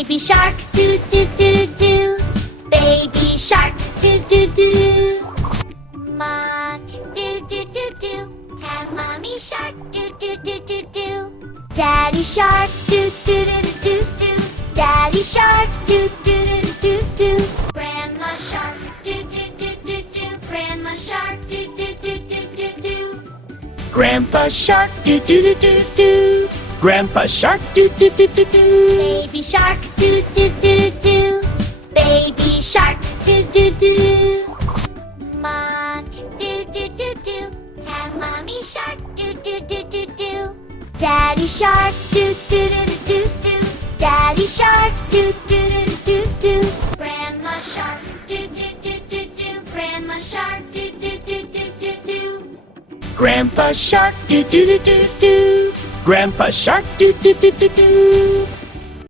Baby shark, do do do do. Baby shark, do do do. Mom, do do do do. Have mommy shark, do do do do do. Daddy shark, do do do do do. Daddy shark, do do do do do. Grandma shark, do do do do do. Grandma shark, do do do do do do. Grandpa shark, do do do do do. Grandpa shark, do do do do do. Baby shark, do do do do. Baby shark, do do do. Mom, do do do do. Have mommy shark, do do do do do. Daddy shark, do do do do do. Daddy shark, do do do do do. Grandma shark, do do do do do. Grandma shark, do do do do do do. Grandpa shark, do do do do do. Grandpa shark, do do do do do.